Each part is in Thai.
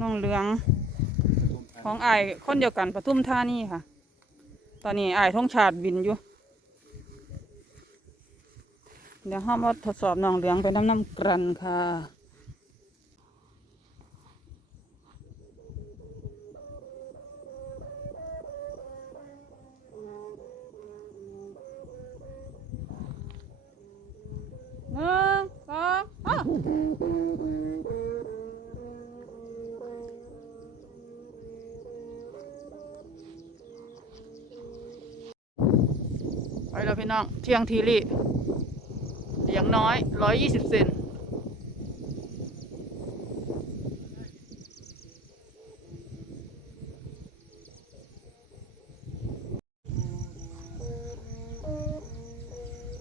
น้องเหลือง ของไอ้คนเดียวกันปทุมธานีค่ะ ตอนนี้ไอ้ท้องชาติบินอยู่ เดี๋ยวห้ามว่าทดสอบน้องเหลืองไปน้ำน้ำกรันค่ะ แล้วพี่น้อง เที่ยงทีรีอย่างน้อยร้อยยี่สิบเซน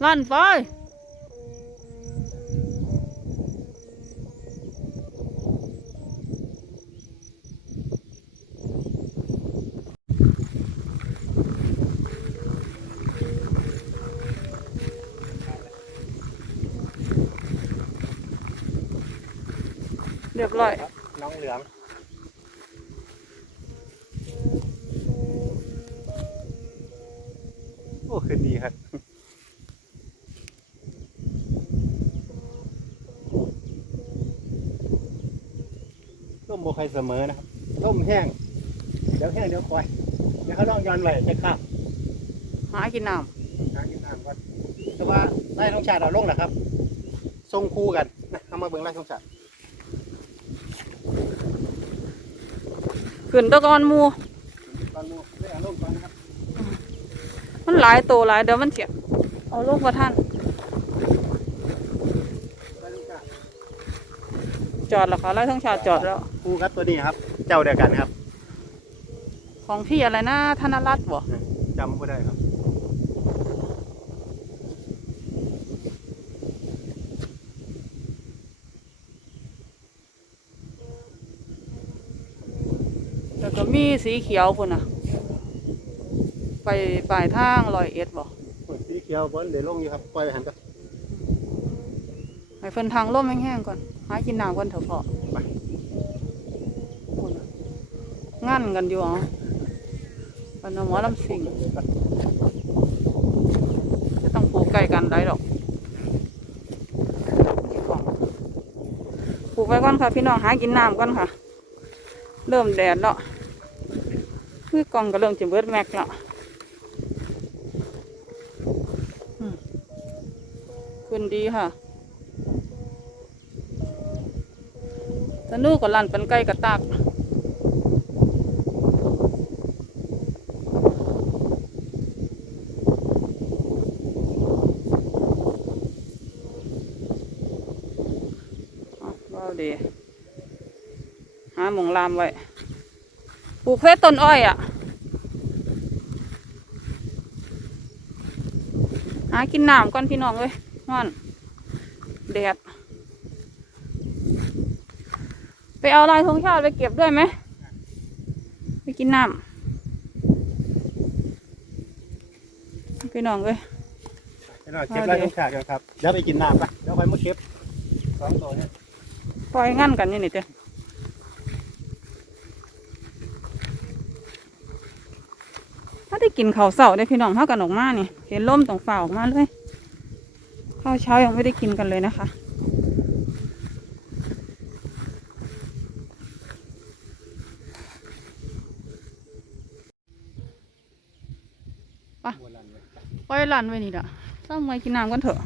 ลั่นไฟ เรียบร้อยครับน้องเหลืองโอ้คืนดีครับต้มโมใครเสมอนะครับต้มแห้ง เดี๋ยวแห้งเดี๋ยวควายเดี๋ยวเขาลองย้อนไว้จะข้ามหากินน้หากินน้ำก่อนแต่ว่าไล่ท้องชาติเราลงนะครับทรงคู่กันนะเอามาเบิ่งไล่ท้องชาติ ขึ้นตะกอนหมูตอนนู้นได้เอาลงก่อนนะครับมันหลายตัวหลายเดี๋ยวมันเถียเอาลงกระท่านไล่ท้องชาติจอดแล้วค่ะไล่ทั้งชาติจอดแล้วคู่ครับตัวนี้ครับ เจ้าเดียวกันครับ ของพี่อะไรนะธนรัตน์บ่จำก็ได้ครับ ก็มีสีเขียวพุ่นน่ะ ไปปลายทางลอยเอ็ดบ่โอ้ยสีเขียวบนเดี๋ยวลงอยู่ครับปล่อยไปหันกันให้เพิ่นทางล่มแห้งๆก่อนหากินน้ำก่อนเถอะพ่อไปพุ่นน่ะงั้นกันอยู่อ๋อเป็นหมอลำสิงจะต้องปลูกใกล้กันได้ดอกปลูกไว้ก่อนค่ะ พี่น้องหากินน้ำก่อนค่ะ เริ่มแดดแล้ว คือกล่องก็เริ่มจะเบิดแม็กแล้วอืมขึ้นดีค่ะสนุกกับลันเป็นไก่กระตากว้าวดีหาหมงลามไว้ ลูกเพชรต้นอ้อยอะ หากินน้ำก่อนพี่น้องเว้ยนอนแดดไปเอาลายธงชาติไปเก็บด้วยไหม ไปกินน้ำพี่น้องเว้ยเดี๋ยวเราเก็บไล่ท้องชาติกันครับเดี๋ยวไปกินน้ำไปเดี๋ยวไปมาเก็บสองตัวเนี่ยปล่อยงั้นกันอยู่นี่เาได้กินข้าวเสาได้พี่น้องเท่ากันออกมาเนี่ยเห็นล่มตรงฝ่าออกมาเลยข้าวเช้ายังไม่ได้กินกันเลยนะคะ ไปหลันไว้นี่ละถ้าเมื่กินน้ำกันเถอะ